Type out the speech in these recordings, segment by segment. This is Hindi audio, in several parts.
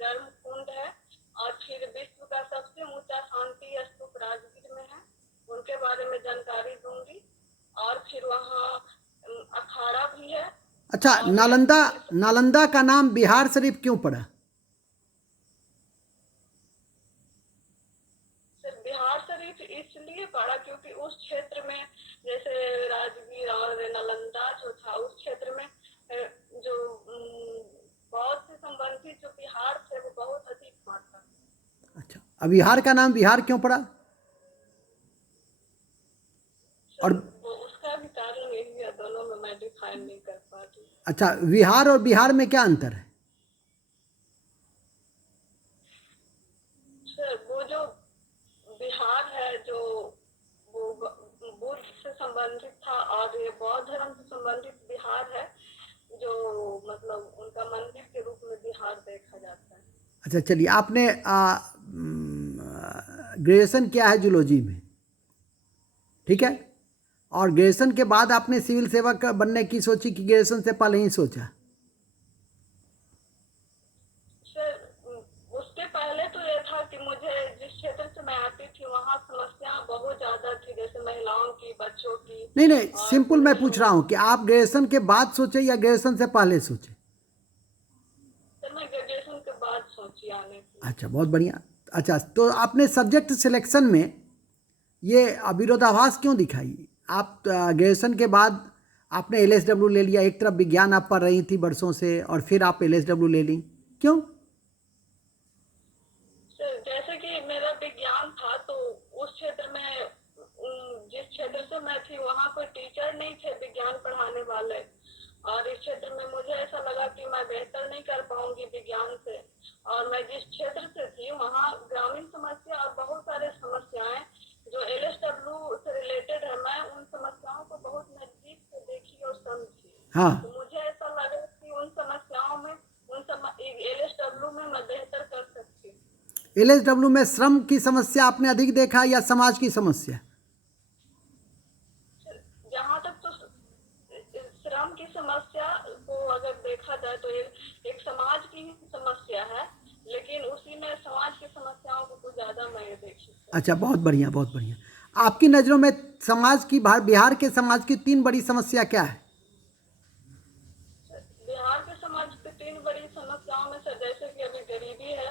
गर्म कुंड है, और फिर विश्व का सबसे ऊंचा शांति स्तूप राजगीर में है, उनके बारे में जानकारी दूंगी। और फिर वहाँ अखाड़ा भी है। अच्छा, और नालंदा, नालंदा का नाम बिहार शरीफ क्यों पड़ा? सिर्फ बिहार शरीफ इसलिए पड़ा क्योंकि उस क्षेत्र में, जैसे राजगीर और नालंदा जो था, उस क्षेत्र में जो बौद्ध से संबंधित जो बिहार थे वो बहुत अधिक मात्रा में। अच्छा, अब बिहार का नाम बिहार क्यों पड़ा? और वो उसका भी कारण यही है, दोनों में मैं डिफाइन नहीं कर पाती। अच्छा, बिहार और बिहार में क्या अंतर है? सर वो जो बिहार है, जो वो बुद्ध से संबंधित था, और ये बौद्ध धर्म से संबंधित बिहार है, जो मतलब उनका मंदिर के रूप में बिहार देखा जाता है। अच्छा चलिए, आपने ग्रेजुएशन किया है जूलॉजी में, ठीक है, और ग्रेजुएशन के बाद आपने सिविल सेवक बनने की सोची कि ग्रेजुएशन से पहले ही सोचा? सर उसके पहले तो ये था कि मुझे जिस क्षेत्र से मैं आती थी वहाँ समस्या बहुत ज्यादा थी, जैसे महिलाओं की, बच्चों की। नहीं नहीं, और सिंपल मैं पूछ रहा हूँ कि आप ग्रेजुएशन के बाद सोचे या ग्रेजुएशन से पहले सोचे? सर मैं ग्रेजुएशन के बाद सोची आने की। अच्छा, बहुत बढ़िया। अच्छा, तो आपने सब्जेक्ट सिलेक्शन में ये विरोधाभास क्यों दिखाई? आप ग्रेजुएशन के बाद आपने एलएसडब्ल्यू ले लिया, एक तरफ विज्ञान आप पढ़ रही थी वर्षों से, और फिर आप एलएसडब्ल्यू ले ली, क्यों? सर जैसे कि मेरा विज्ञान था, तो उस क्षेत्र में जिस क्षेत्र से मैं थी वहाँ कोई टीचर नहीं थे विज्ञान पढ़ाने वाले, और इस क्षेत्र में मुझे ऐसा लगा कि मैं बेहतर नहीं कर पाऊंगी विज्ञान से। और मैं जिस क्षेत्र से थी वहाँ ग्रामीण समस्या और बहुत सारे समस्याएं जो एलएसडब्ल्यू से रिलेटेड है, मैं उन समस्याओं को बहुत नजदीक से देखी और समझी। हाँ, तो मुझे ऐसा लगा कि उन समस्याओं में, एलएसडब्ल्यू में मैं बेहतर कर सकती हूँ। एलएसडब्ल्यू में श्रम की समस्या आपने अधिक देखा या समाज की समस्या? जहाँ तक तो श्रम की समस्या को अगर देखा जाए तो एक समाज की ही समस्या है, लेकिन उसी में समाज की समस्याओं को कुछ ज्यादा मैं देखी। अच्छा, बहुत बढ़िया, बहुत बढ़िया। आपकी नज़रों में समाज की, बिहार के समाज की 3 बड़ी समस्या क्या है? बिहार के समाज की 3 बड़ी समस्याओं में से, जैसे कि अभी गरीबी है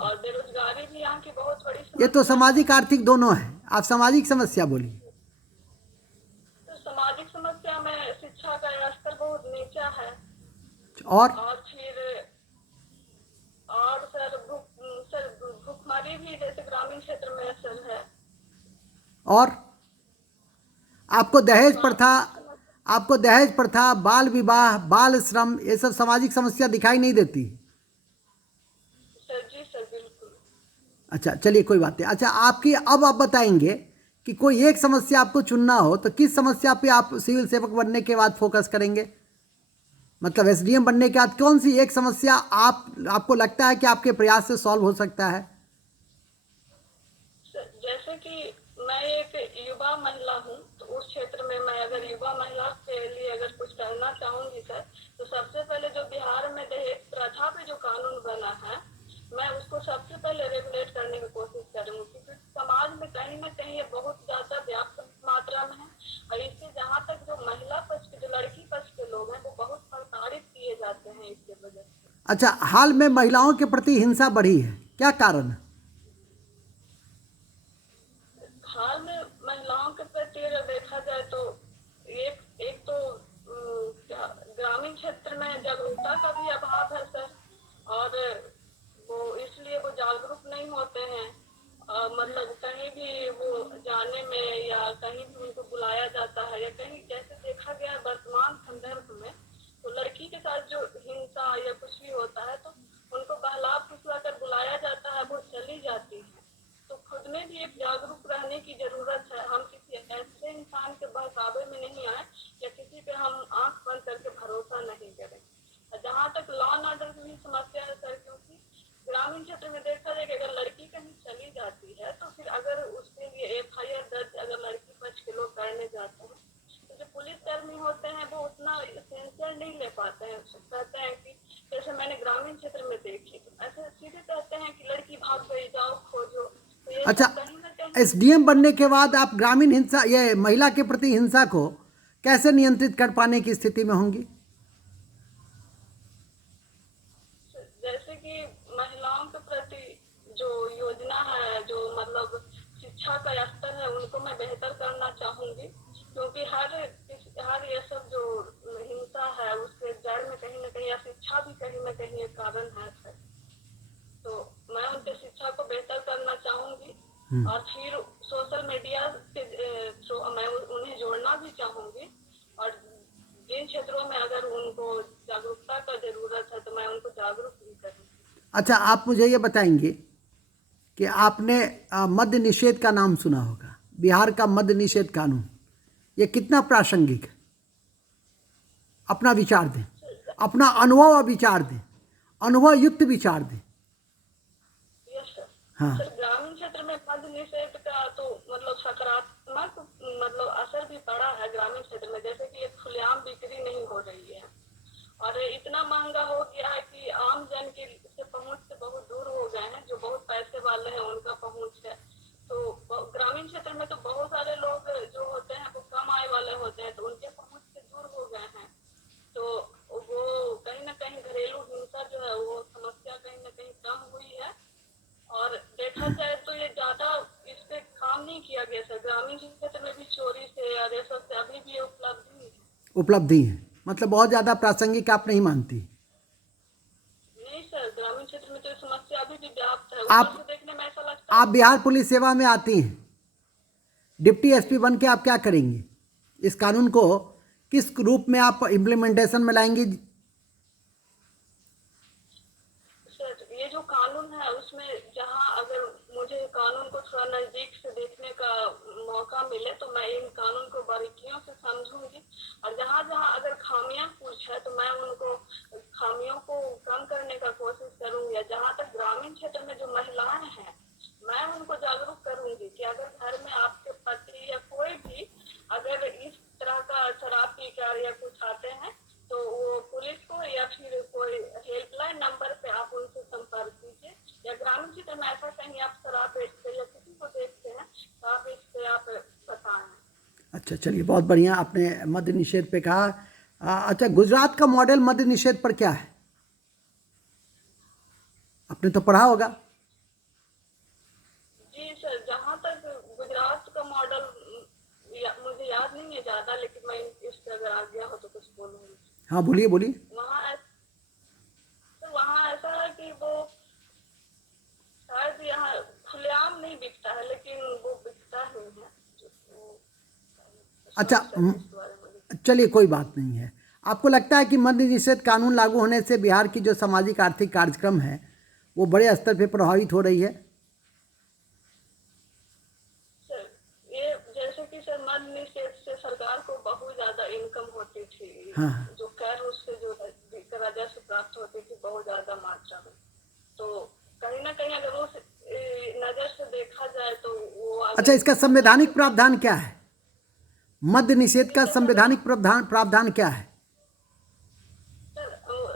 और बेरोजगारी भी यहाँ की बहुत बड़ी ये तो समस्या है। सामाजिक आर्थिक दोनों है, आप सामाजिक समस्या बोलिए। तो सामाजिक समस्या में शिक्षा का स्तर बहुत नीचा है। और और फिर और सर भूखमरी भी जैसे ग्रामीण क्षेत्र में असर है। और आपको दहेज प्रथा, स्वास्थ्य की समस्या। आपको दहेज प्रथा, बाल विवाह, बाल श्रम, ये सब सामाजिक समस्या दिखाई नहीं देती? सर जी सर बिल्कुल। अच्छा चलिए, कोई बात नहीं। अच्छा, आपकी, अब आप बताएंगे कि कोई एक समस्या आपको चुनना हो तो किस समस्या पे आप सिविल सेवक बनने के बाद फोकस करेंगे? मतलब एसडीएम बनने के बाद कौन सी एक समस्या आपको लगता है कि आपके प्रयास से सॉल्व हो सकता है? जैसे कि मैं एक युवा महिला हूँ, तो उस क्षेत्र में मैं अगर युवा महिला के लिए अगर कुछ करना चाहूंगी सर, तो सबसे पहले जो बिहार में दहेज प्रथा पे जो कानून बना है, मैं उसको सबसे पहले रेगुलेट करने की कोशिश करूंगी, क्योंकि समाज में कहीं ना कहीं ये बहुत ज्यादा व्यापक मात्रा में है। और इससे जहाँ तक जो महिला पक्ष के, जो लड़की पक्ष के लोग हैं, वो बहुत प्रताड़ित किए जाते हैं इसके वजह से। अच्छा, हाल में महिलाओं के प्रति हिंसा बढ़ी है, क्या कारण है? हाल में महिलाओं के प्रति अगर देखा जाए तो एक एक तो ग्रामीण क्षेत्र में जागरूकता का भी अभाव है सर। और वो इसलिए वो जागरूक नहीं होते हैं। मतलब कहीं भी वो जाने में या कहीं भी उनको बुलाया जाता है, या कहीं जैसे देखा गया है वर्तमान संदर्भ में, तो लड़की के साथ जो हिंसा या कुछ भी होता है तो उनको बहला फुसला कर बुलाया जाता है, वो चली जाती है। तो खुद में भी एक जागरूक रहने की जरूरत है। हम किसी ऐसे इंसान के बहकावे में नहीं आए, या किसी पे हम आंख बंद करके भरोसा नहीं करें। जहाँ तक लॉ एंड ऑर्डर की भी समस्या है सर, क्योंकि ग्रामीण क्षेत्र में देखा जाए कि अगर लड़की कहीं चली जाती है तो फिर अगर उसके लिए एफआईआर दर्ज अगर लड़की पक्ष के लोग करने जाते हैं, तो जो पुलिसकर्मी होते हैं वो उतना सेंसियर नहीं ले पाते हैं। कहते हैं कि जैसे मैंने ग्रामीण क्षेत्र में देखी, तो ऐसे अच्छा, सब कहीं ना कहीं एसडीएम बनने के बाद आप ग्रामीण हिंसा, ये महिला के प्रति हिंसा को कैसे नियंत्रित कर पाने की स्थिति में होंगी? जैसे कि महिलाओं के प्रति जो योजना है, जो मतलब शिक्षा का स्तर है, उनको मैं बेहतर करना चाहूंगी, क्योंकि हर ये सब जो हिंसा है उसके जड़ में कहीं ना कहीं अशिक्षा भी कहीं ना कहीं एक कारण है सर। तो मैं उनके शिक्षा को बेहतर करना चाहूंगी, और फिर सोशल मीडिया के थ्रू मैं उन्हें जोड़ना भी चाहूंगी, और जिन क्षेत्रों में अगर उनको जागरूकता का जरूरत है तो मैं उनको जागरूक भी करूंगी। अच्छा, आप मुझे ये बताएंगे कि आपने मद्य निषेध का नाम सुना होगा, बिहार का मद्य निषेध कानून, ये कितना प्रासंगिक है? अपना विचार दें, अपना अनुभव और विचार दें, अनुभव युक्त विचार दें। Yes sir. हाँ, सर, ग्रामीण क्षेत्र में मद्य निषेध का तो मतलब सकारात्मक मतलब असर भी पड़ा है ग्रामीण क्षेत्र में, जैसे कि एक खुलेआम बिक्री नहीं हो रही है, और इतना महंगा हो गया है कि आम जन के से पहुंच से बहुत दूर हो गए हैं। जो बहुत पैसे वाले हैं उनका पहुंच है। तो ग्रामीण क्षेत्र में तो बहुत सारे लोग जो होते हैं वो कम आय वाले होते हैं, तो उनके पहुंच से दूर हो गए हैं। तो वो कहीं ना कहीं घरेलू हिंसा जो है वो समस्या कहीं ना कहीं कम हुई है। और देखा जाए तो ये ज्यादा इस पे काम नहीं किया गया सर। ग्रामीण क्षेत्र में भी चोरी से और ये सब से अभी भी उपलब्धि है। उपलब्धि है, मतलब बहुत ज़्यादा प्रासंगिक आप नहीं मानती? नहीं सर, ग्रामीण क्षेत्र में तो ये समस्या अभी भी व्याप्त है। ऊपर आप से देखने में ऐसा लगता आप है बिहार पुलिस सेवा में आती हैं, डिप्टी एसपी बन के आप क्या करेंगी? इस कानून को किस रूप में आप इम्प्लीमेंटेशन में लाएंगी? सर, ये जो कानून है उसमें जहाँ अगर मुझे कानून को थोड़ा नजदीक से देखने का मौका मिले तो मैं इन कानून को बारीकियों से समझूंगी, और जहाँ जहाँ अगर खामियां कुछ है तो मैं उनको खामियों को कम करने का कोशिश करूंगी। जहाँ तक ग्रामीण क्षेत्र में जो महिलाएं हैं, मैं उनको जागरूक करूंगी कि अगर घर में आपके पति या कोई भी अगर इस तरह का शराब पीकर या कुछ आते हैं तो वो पुलिस को या फिर कोई हेल्पलाइन नंबर पे आप उनसे संपर्क कीजिए। या ग्रामीण क्षेत्र में ऐसा कहीं आप शराब बेचते या किसी को देखते हैं तो आप इससे आप बताएं। अच्छा, चलिए, बहुत बढ़िया, आपने मद्य निषेध पे कहा। अच्छा, गुजरात का मॉडल मद्य निषेध पर क्या है? आपने तो पढ़ा होगा। जी सर, जहाँ तक गुजरात का मॉडल मुझे याद नहीं है ज्यादा, लेकिन मैं इस पे अगर आ गया हो तो कुछ बोलूंगी। हाँ, बोलिए बोलिए। वहाँ ऐसा है कि वो शायद यहाँ खुलेआम नहीं बिकता है, लेकिन वो बिकता ही है। अच्छा, इस बारे में चलिए, कोई बात नहीं है। आपको लगता है कि मद्य निषेध कानून लागू होने से बिहार की जो सामाजिक आर्थिक कार्यक्रम है वो बड़े स्तर पे प्रभावित हो रही है? सर, ये जैसे कि सर मद्य निषेध से सरकार को बहुत ज्यादा इनकम होती थी। हाँ, जो कर उससे जो राजस्व प्राप्त होती थी बहुत ज्यादा मात्रा में। तो कहीं ना कहीं अगर उस नजर से देखा जाए तो वो अच्छा, अगर इसका संवैधानिक प्रावधान क्या है? मद्य निषेध का इसका संवैधानिक प्रावधान क्या है?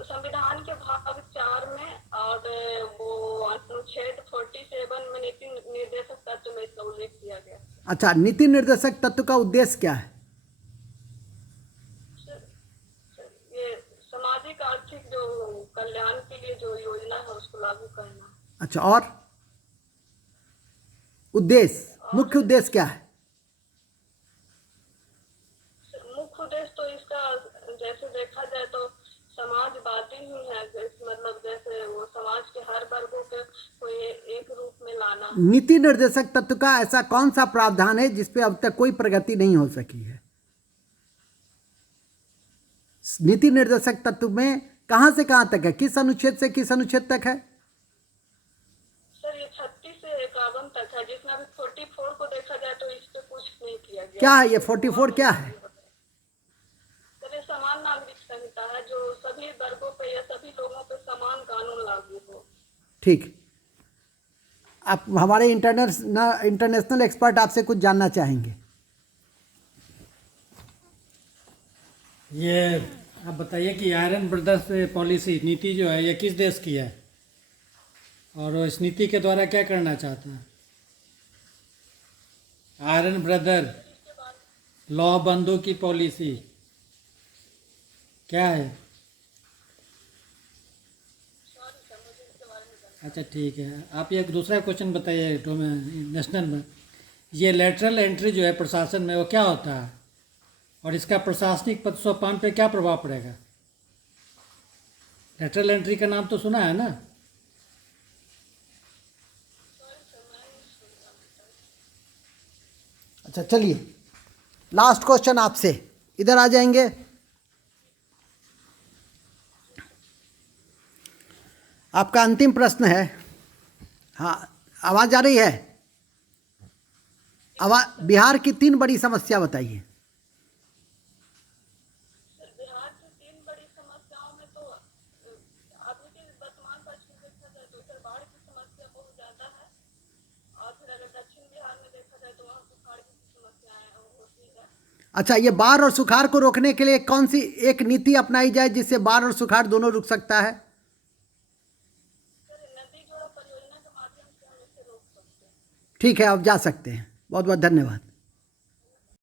संविधान के भाग 4 में और वो अनुच्छेद 47 में नीति निर्देशक तत्व में इसका उल्लेख किया गया। अच्छा, नीति निर्देशक तत्व का उद्देश्य क्या है? ये सामाजिक आर्थिक जो कल्याण के लिए जो योजना है उसको लागू करना। अच्छा, और उद्देश्य, मुख्य उद्देश्य क्या है? मुख्य उद्देश्य तो इसका जैसे देखा जाए तो समाजवादी ही है। मतलब जैसे वो समाज के हर वर्गों के को एक रूप में लाना। नीति निर्देशक तत्व का ऐसा कौन सा प्रावधान है जिसपे अब तक कोई प्रगति नहीं हो सकी है? नीति निर्देशक तत्व में कहां से कहां तक है, किस अनुच्छेद से किस अनुच्छेद तक है? सर, ये 36 से 51 तक है, जिसमें अभी 44 को देखा जाए तो इस पे कुछ नहीं किया गया। क्या है ये 44? क्या है? सर, ये समान नागरिक संहिता है जो सभी वर्गों पे या सभी लोगों पे समान कानून लागू हो। ठीक। आप हमारे इंटरनेशनल एक्सपर्ट आपसे कुछ जानना चाहेंगे। ये आप बताइए कि आयरन ब्रदर्स पॉलिसी नीति जो है ये किस देश की है और इस नीति के द्वारा क्या करना चाहता है? आयरन ब्रदर, इसके बारे लौ बंधु की पॉलिसी क्या है? सॉरी सर, मुझे इसके बारे में जानना अच्छा ठीक है, आप एक दूसरा क्वेश्चन बताइए। नेशनल में ये लेटरल एंट्री जो है प्रशासन में, वो क्या होता है और इसका प्रशासनिक पद सोपान पे क्या प्रभाव पड़ेगा? लेटरल एंट्री का नाम तो सुना है ना? सॉरी सर, मैं नहीं सुन रहा हूँ। अच्छा चलिए, लास्ट क्वेश्चन आपसे, इधर आ जाएंगे। आपका अंतिम प्रश्न है। हाँ, आवाज़ आ रही है? आवाज़। बिहार की 3 बड़ी समस्या बताइए। सर, बिहार की 3 बड़ी समस्याओं में तो अभी के वर्तमान परिस्थिति देखा जाए तो इधर बाढ़ की समस्या बहुत ज़्यादा है, और फिर अगर दक्षिण बिहार में देखा जाए तो वहाँ सुखाड़ की समस्याएं होती है। अच्छा, ये बाढ़ और सुखाड़ को रोकने के लिए कौन सी एक नीति अपनाई जाए जिससे बाढ़ और सुखाड़ दोनों रुक सकता है? सर, नदी जोड़ो परियोजना के माध्यम से हम इसे रोक सकते हैं। ठीक है, आप जा सकते हैं। बहुत बहुत धन्यवाद।